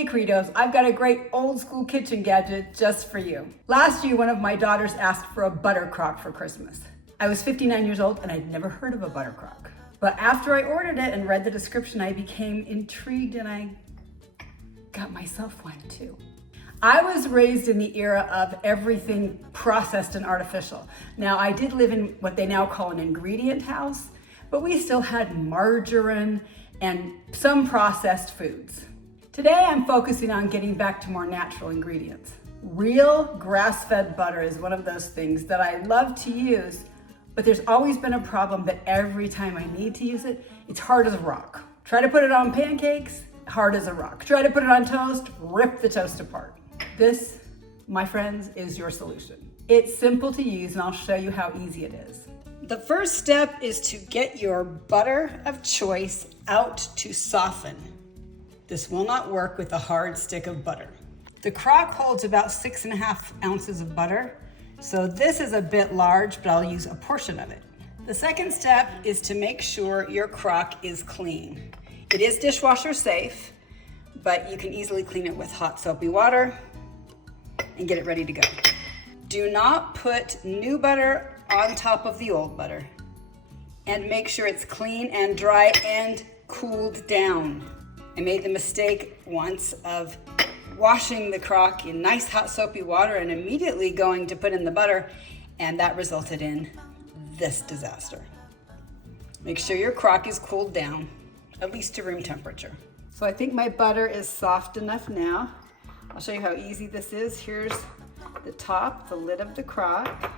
Hey Credos, I've got a great old school kitchen gadget just for you. Last year, one of my daughters asked for a butter crock for Christmas. I was 59 years old and I'd never heard of a butter crock. But after I ordered it and read the description, I became intrigued and I got myself one too. I was raised in the era of everything processed and artificial. Now, I did live in what they now call an ingredient house, but we still had margarine and some processed foods. Today, I'm focusing on getting back to more natural ingredients. Real grass-fed butter is one of those things that I love to use, but there's always been a problem that every time I need to use it, it's hard as a rock. Try to put it on pancakes, hard as a rock. Try to put it on toast, rip the toast apart. This, my friends, is your solution. It's simple to use and I'll show you how easy it is. The first step is to get your butter of choice out to soften. This will not work with a hard stick of butter. The crock holds about 6.5 ounces of butter, so this is a bit large, but I'll use a portion of it. The second step is to make sure your crock is clean. It is dishwasher safe, but you can easily clean it with hot soapy water and get it ready to go. Do not put new butter on top of the old butter, and make sure it's clean and dry and cooled down. I made the mistake once of washing the crock in nice hot soapy water and immediately going to put in the butter, and that resulted in this disaster. Make sure your crock is cooled down, at least to room temperature. So I think my butter is soft enough now. I'll show you how easy this is. Here's the top, the lid of the crock.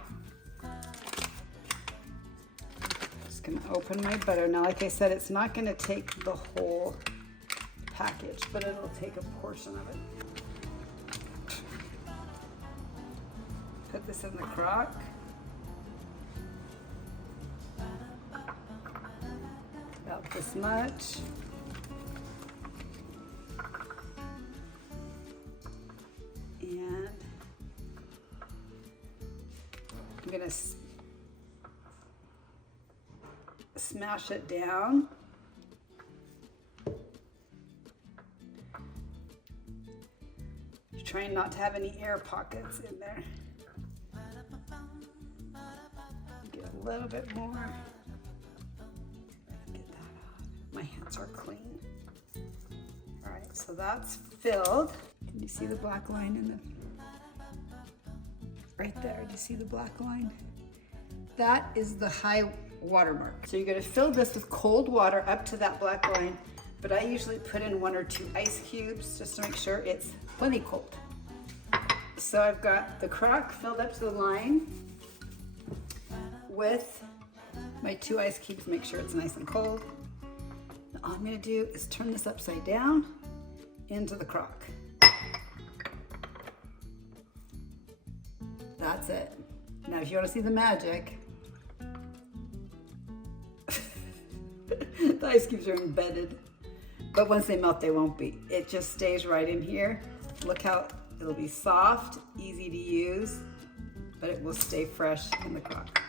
Just gonna open my butter. Now, like I said, it's not gonna take the whole package, but it'll take a portion of it. Put this in the crock. About this much. And I'm gonna smash it down. Trying not to have any air pockets in there. Get a little bit more. Get that out. My hands are clean. All right, so that's filled. Can you see the black line in the, right there? Do you see the black line? That is the high water mark. So you're gonna fill this with cold water up to that black line, but I usually put in 1 or 2 ice cubes just to make sure it's plenty cold. So I've got the crock filled up to the line with my 2 ice cubes, make sure it's nice and cold. Now all I'm gonna do is turn this upside down into the crock. That's it. Now if you wanna see the magic, the ice cubes are embedded, but once they melt, they won't be. It just stays right in here. Look how it'll be soft, easy to use, but it will stay fresh in the crock.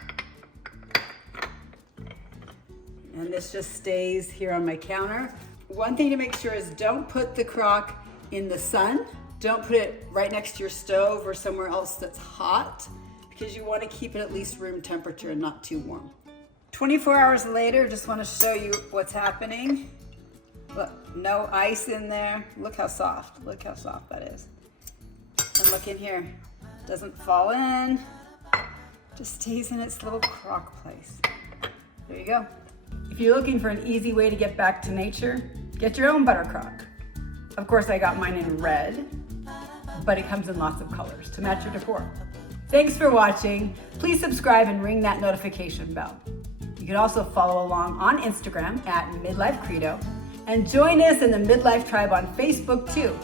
And this just stays here on my counter. One thing to make sure is don't put the crock in the sun. Don't put it right next to your stove or somewhere else that's hot, because you want to keep it at least room temperature and not too warm. 24 hours later, just want to show you what's happening. Look, no ice in there. Look how soft that is. And look in here, doesn't fall in, just stays in its little crock place. There you go. If you're looking for an easy way to get back to nature, get your own butter crock. Of course, I got mine in red, but it comes in lots of colors to match your decor. Thanks for watching. Please subscribe and ring that notification bell. You can also follow along on Instagram at Midlife Credo, and join us in the Midlife Tribe on Facebook too,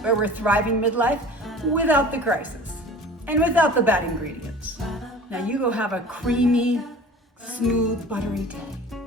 where we're thriving midlife without the crisis and without the bad ingredients. Now you go have a creamy, smooth, buttery day.